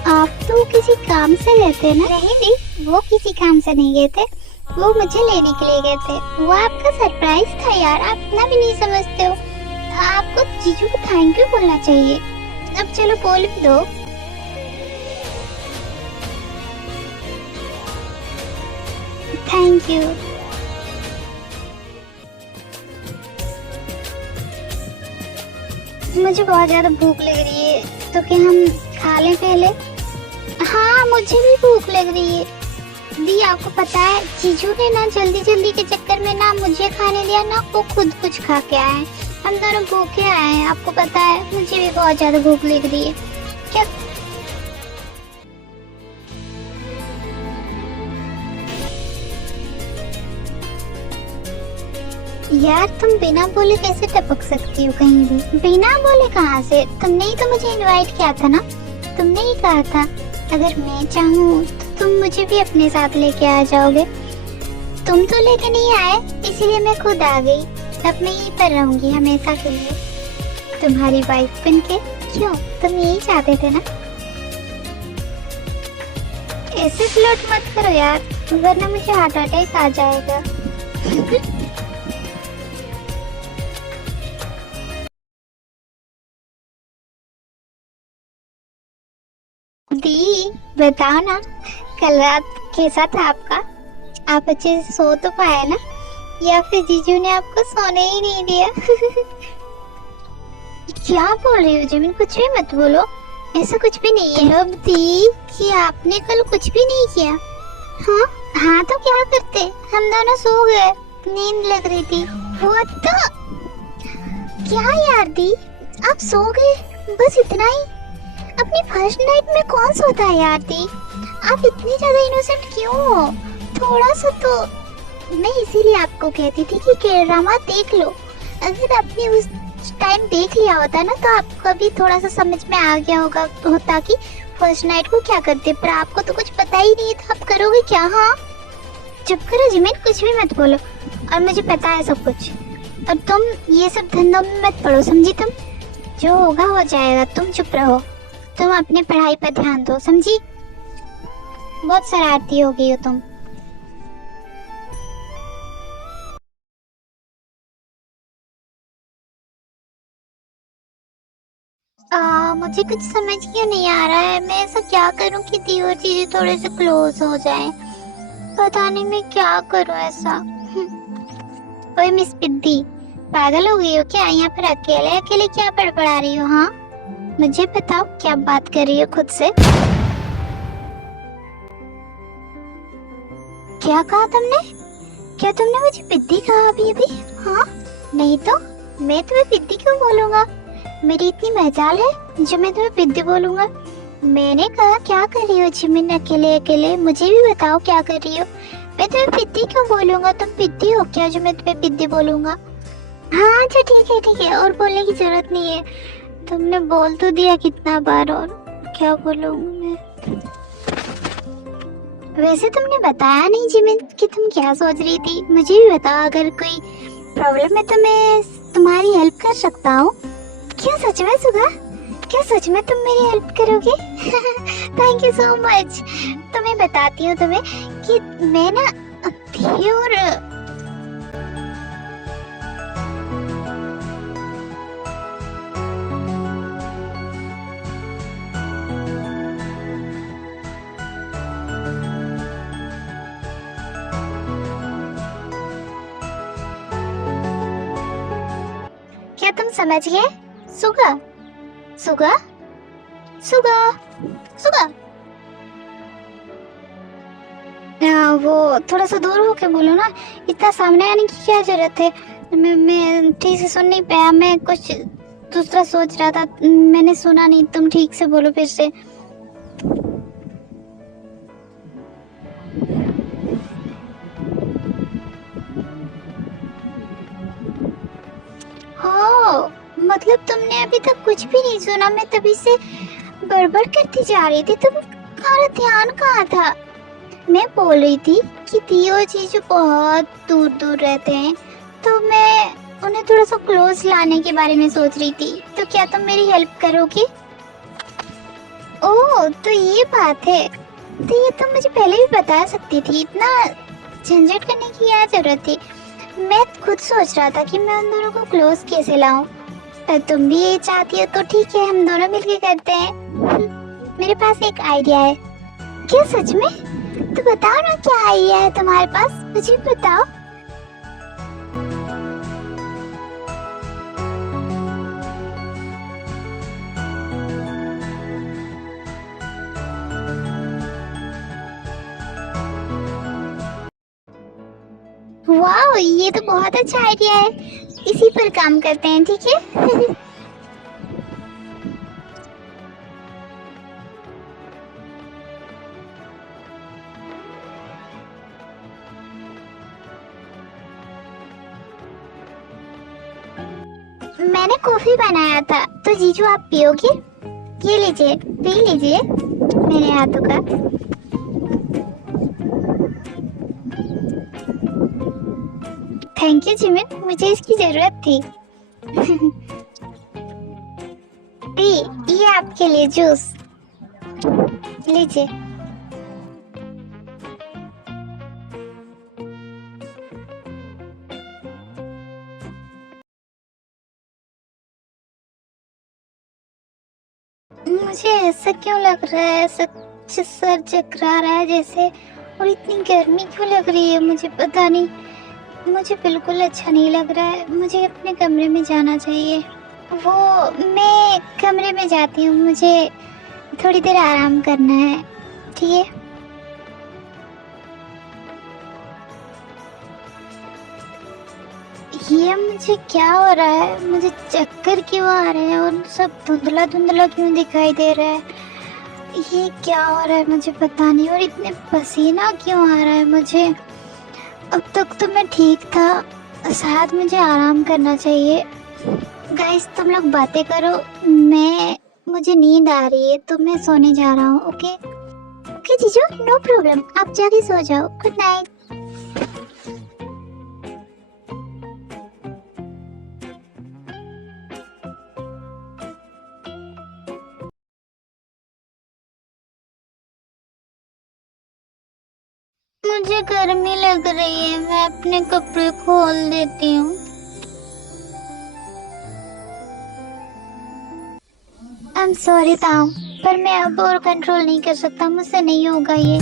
आप तो किसी काम से गए थे ना? नहीं दी, वो किसी काम से नहीं गए थे, वो मुझे लेने के लिए गए थे। वो आपका सरप्राइज था यार, आप इतना भी नहीं समझते हो। आपको जीजू को थैंक यू बोलना चाहिए। अब चलो बोल भी दो। Thank you. मुझे बहुत ज्यादा भूख लग रही है, तो क्या हम खा लें पहले? हाँ, मुझे भी भूख लग रही है। दी, आपको पता है जीजू ने ना जल्दी जल्दी के चक्कर में ना मुझे खाने दिया ना वो खुद कुछ खा के आए। हम दोनों भूखे आए हैं, आपको पता है। मुझे भी बहुत ज्यादा भूख लग रही है। क्या? यार तुम बिना बोले कैसे टपक सकती हो कहीं भी? बिना बोले कहाँ से? तुमने ही तो मुझे इनवाइट किया था ना, तुमने ही कहा था अगर मैं चाहूँ तो तुम मुझे भी अपने साथ लेके आ जाओगे। तुम तो लेके नहीं आए, इसीलिए मैं खुद आ गई। अब मैं यहीं पर रहूंगी हमेशा के लिए, तुम्हारी वाइफ बनके। क्यों, तुम यही चाहते थे ना? ऐसे फ्लर्ट मत करो यार, वरना मुझे हार्ट अटैक आ जाएगा। दी, बताओ ना, कल रात कैसा था आपका? आप अच्छे से सो तो पाए ना, या फिर जीजू ने आपको सोने ही नहीं दिया? क्या बोल रही हो जिमिन? कुछ भी मत बोलो, ऐसा कुछ भी नहीं है। अब दी कि आपने कल कुछ भी नहीं किया। हाँ हाँ, तो क्या करते? हम दोनों सो गए, नींद लग रही थी। वो तो क्या यार दी, आप सो गए बस इतना ही? अपनी फर्स्ट नाइट में कौन सोता है यार दी? आप इतनी ज्यादा इनोसेंट क्यों हो? थोड़ा सा तो। मैं इसीलिए आपको कहती थी कि ड्रामा देख लो। अगर आपने उस टाइम देख लिया होता ना तो आपको भी थोड़ा सा समझ में आ गया होता कि फर्स्ट नाइट को क्या करते। पर आपको तो कुछ पता ही नहीं था, आप करोगे क्या? हाँ चुप करो जिमिन, कुछ भी मत बोलो। और मुझे पता है सब कुछ, और तुम ये सब धंधों में मत पड़ो, समझी? तुम जो होगा हो जाएगा, तुम चुप रहो। तुम अपनी पढ़ाई पर ध्यान दो, समझी? बहुत शरारती हो गई हो तुम। मुझे कुछ समझ क्यों नहीं आ रहा है। मैं ऐसा क्या करूं कि दी और चीजें थोड़े से क्लोज हो जाएं? पता नहीं मैं क्या करूं ऐसा। ओए मिस पिद्दी, पागल हो गई हो क्या? यहाँ पर अकेले अकेले क्या बड़बड़ा रही हो? हाँ मुझे बताओ, क्या बात कर रही हो खुद से? क्या कहा तुमने? क्या तुमने मुझे पिद्दी कहा अभी अभी? हाँ नहीं तो मैं तुम्हें पिद्दी क्यों बोलूंगा? मेरी इतनी मजाल है जो मैं तुम्हें पिद्दी बोलूंगा? मैंने कहा क्या कर रही हो जिमिन अकेले अकेले? मुझे भी बताओ क्या कर रही हो? मैं तुम्हें पिद्दी क्यों बोलूंगा? तुम पिद्दी हो क्या जो मैं तुम्हें पिद्दी बोलूंगा? हाँ अच्छा ठीक है, और बोलने की जरूरत नहीं है। तुमने बोल तो दिया कितना बार, और क्या बोलूं मैं? वैसे तुमने बताया नहीं जिमिन कि तुम क्या सोच रही थी। मुझे भी बताओ, अगर कोई प्रॉब्लम है तो मैं तुम्हारी हेल्प कर सकता हूँ। क्या सच में सुगा? क्या सच में तुम मेरी हेल्प करोगे? Thank you so much. तो मैं बताती हूँ तुम्हें कि मैं ना प्योर समझ गए? सुगा सुगा सुगा सुगा। वो थोड़ा सा दूर होके बोलो ना, इतना सामने आने की क्या जरूरत है? मैं ठीक से सुन नहीं पाया, मैं कुछ दूसरा सोच रहा था, मैंने सुना नहीं। तुम ठीक से बोलो फिर से। हाँ, मतलब तुमने अभी तक कुछ भी नहीं सुना, मैं तभी से बड़बड़ करती जा रही थी। तुम्हारा ध्यान कहाँ था? मैं बोल रही थी कि दियो जीजू बहुत दूर दूर रहते हैं, तो मैं उन्हें थोड़ा सा क्लोज लाने के बारे में सोच रही थी। तो क्या तुम मेरी हेल्प करोगी? ओह, तो ये बात है। तो ये तुम मुझे पहले भी बता सकती थी, इतना झंझट करने की क्या जरूरत थी? मैं खुद सोच रहा था कि मैं उन दोनों को क्लोज कैसे लाऊं। पर तुम भी ये चाहती हो तो ठीक है, हम दोनों मिलके करते हैं। मेरे पास एक आइडिया है। क्या सच में? तो बताओ ना, क्या आइडिया है तुम्हारे पास, मुझे बताओ। वाह, ये तो बहुत अच्छा आइडिया है। इसी पर काम करते हैं, ठीक है? मैंने कॉफी बनाया था, तो जीजू आप पियोगे? ये लीजिए, पी लीजिए मेरे हाथों का। थैंक यू जिमिन, मुझे इसकी जरूरत थी। ये आपके लिए जूस, लीजिए। मुझे ऐसा क्यों लग रहा है, सच सर चकरा रहा है जैसे, और इतनी गर्मी क्यों लग रही है? मुझे पता नहीं, मुझे बिल्कुल अच्छा नहीं लग रहा है। मुझे अपने कमरे में जाना चाहिए। वो मैं कमरे में जाती हूँ, मुझे थोड़ी देर आराम करना है, ठीक है? ये मुझे क्या हो रहा है? मुझे चक्कर क्यों आ रहे हैं और सब धुंधला धुंधला क्यों दिखाई दे रहा है? ये क्या हो रहा है मुझे पता नहीं, और इतने पसीना क्यों आ रहा है मुझे? अब तक तो मैं ठीक था, शायद मुझे आराम करना चाहिए। गाइस, तुम लोग बातें करो, मुझे नींद आ रही है तो मैं सोने जा रहा हूँ। ओके ओके जीजू, नो प्रॉब्लम, आप जाके सो जाओ। Good night. मुझे गर्मी लग रही है, मैं अपने कपड़े खोल देती हूँ। आई एम सॉरी ताऊ, पर मैं अब और कंट्रोल नहीं कर सकता, मुझसे नहीं होगा ये।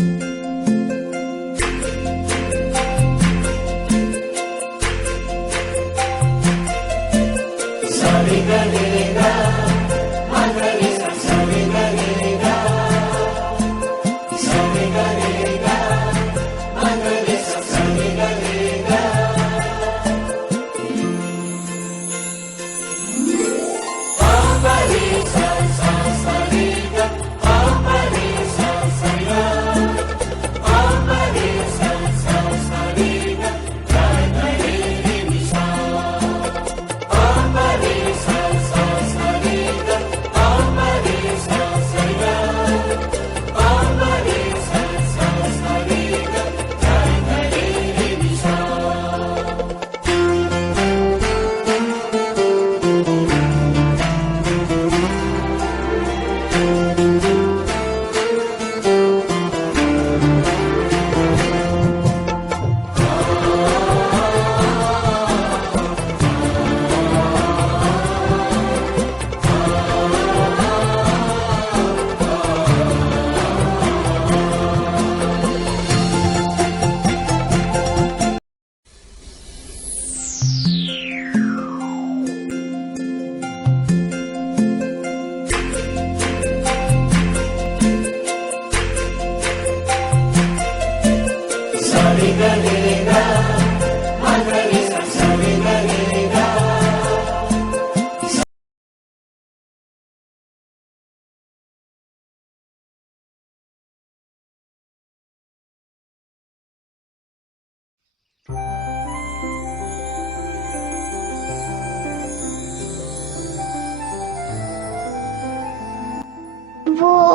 वो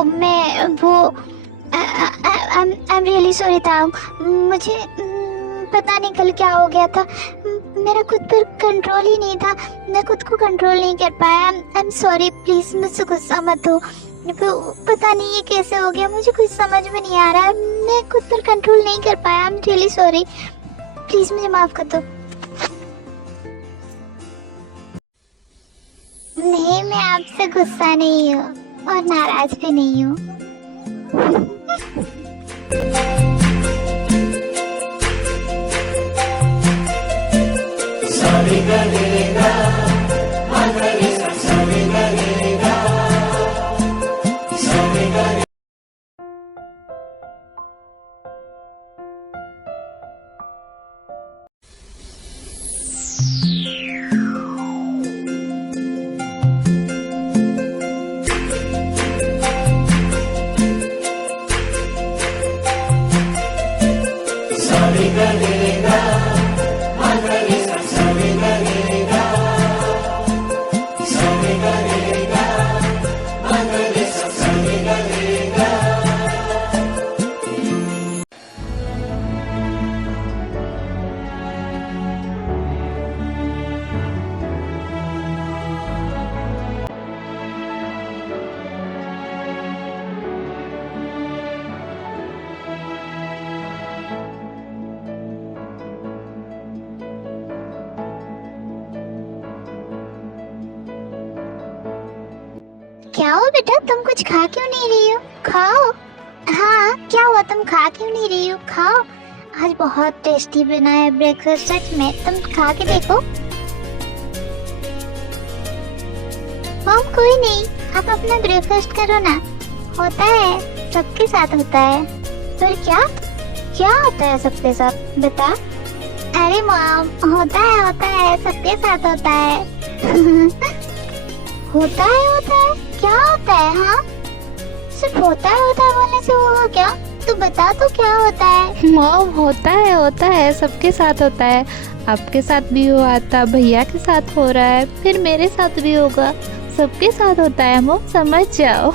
मैं वो आई एम रियली सॉरी ताऊ। मुझे पता नहीं कल क्या हो गया था। मेरा खुद पर कंट्रोल ही नहीं था। मैं खुद को कंट्रोल नहीं कर पाया। आई एम सॉरी, प्लीज मुझसे गुस्सा मत हो। पता नहीं ये कैसे हो गया, मुझे कुछ समझ में नहीं आ रहा है। मैं खुद पर कंट्रोल नहीं कर पाया। I am really sorry, please मुझे माफ कर दो। नहीं, मैं आपसे गुस्सा नहीं हूँ और नाराज भी नहीं हूँ। क्या हो बेटा, तुम कुछ खा क्यों नहीं रही हो? खाओ। हाँ, क्या हुआ, तुम खा क्यों नहीं रही हो? खाओ, आज बहुत टेस्टी बना है ब्रेकफास्ट, सच में। तुम खा के देखो। मॉम कोई नहीं, आप अपना ब्रेकफास्ट करो ना। होता है, सबके साथ होता है। फिर क्या क्या होता है सबके साथ, बता। अरे मॉम, होता है सबके साथ होता है। होता है क्या होता है? हाँ, सिर्फ होता है बोलने से होगा क्या? तू बता तो क्या होता है? मॉम, होता है सबके साथ होता है। आपके साथ भी हुआ था, भैया के साथ हो रहा है, फिर मेरे साथ भी होगा। सबके साथ होता है मॉम, समझ जाओ।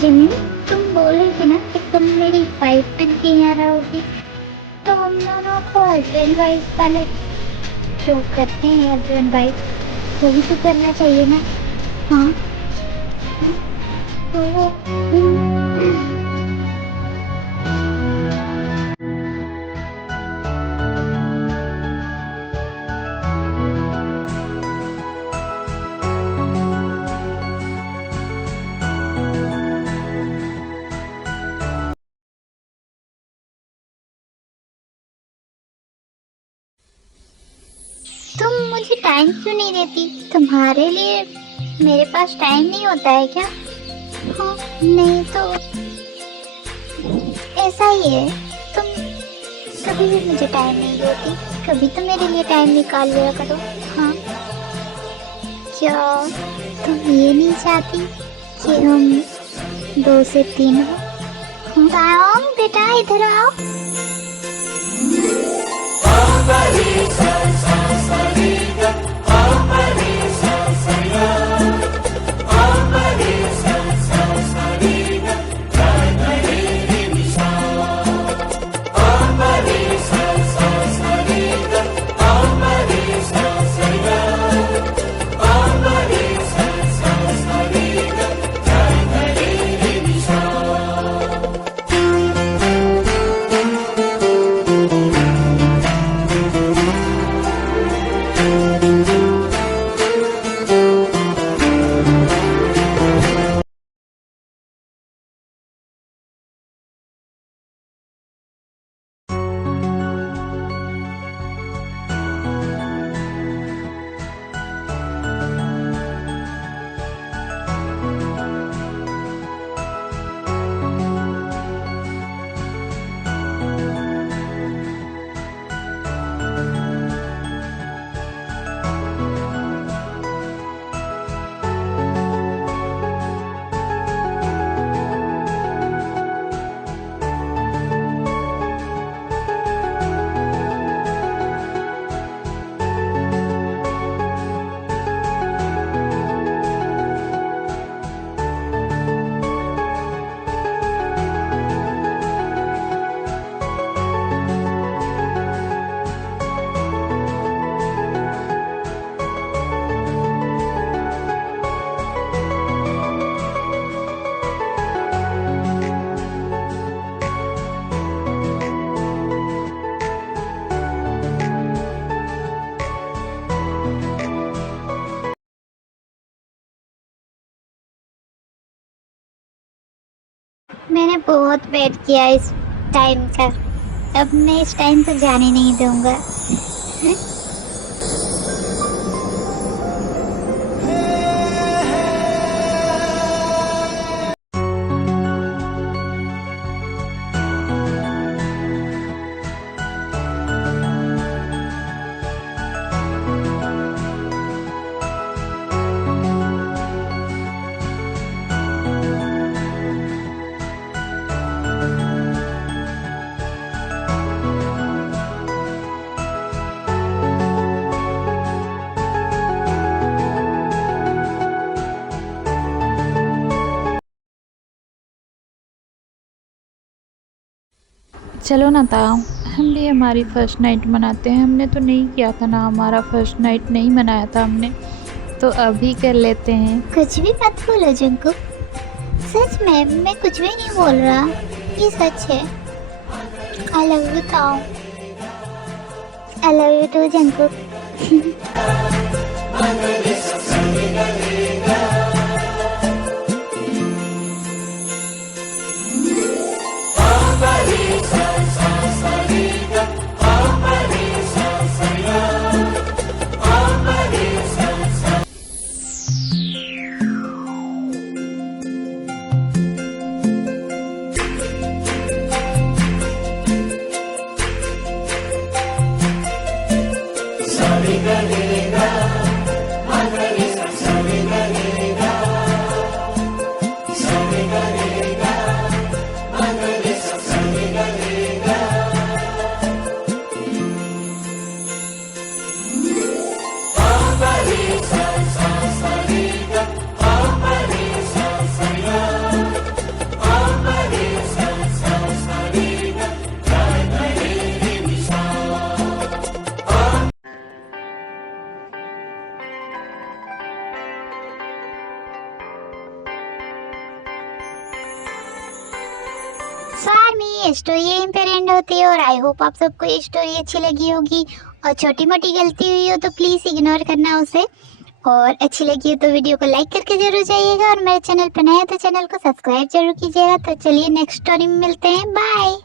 जिमी, तुम बोल रही थी ना कि तुम मेरी वाइफ बन के यहाँ रहोगी, तो हम दोनों को हस्बैंड वाइफ वाले जो करते हैं हस्बैंड वाइफ, वो भी तो करना चाहिए ना। हाँ, तो तुम मुझे टाइम क्यों नहीं देती? तुम्हारे लिए मेरे पास टाइम नहीं होता है क्या? हाँ, नहीं तो ऐसा ही है, तुम कभी भी मुझे टाइम नहीं देती। कभी तो मेरे लिए टाइम निकाल लिया करो। हाँ, क्या तुम ये नहीं चाहती कि हम 2 से 3 हो? आओ बेटा, इधर आओ। मैंने बहुत वेट किया इस टाइम का, अब मैं इस टाइम को जाने नहीं दूंगा। चलो ना ताऊ, हम भी हमारी फर्स्ट नाइट मनाते हैं। हमने तो नहीं किया था ना, हमारा फर्स्ट नाइट नहीं मनाया था हमने, तो अभी कर लेते हैं। कुछ भी मत बोलो जंकुक, सच में मैं कुछ भी नहीं बोल रहा, ये सच है। आई love you Tae, I love you too Jungkook. ये स्टोरी यहीं पर एंड होती है और आई होप आप सबको ये स्टोरी अच्छी लगी होगी। और छोटी मोटी गलती हुई हो तो प्लीज़ इग्नोर करना उसे, और अच्छी लगी हो तो वीडियो को लाइक करके जरूर जाइएगा, और मेरे चैनल पर नया तो चैनल को सब्सक्राइब जरूर कीजिएगा। तो चलिए नेक्स्ट स्टोरी में मिलते हैं, बाय।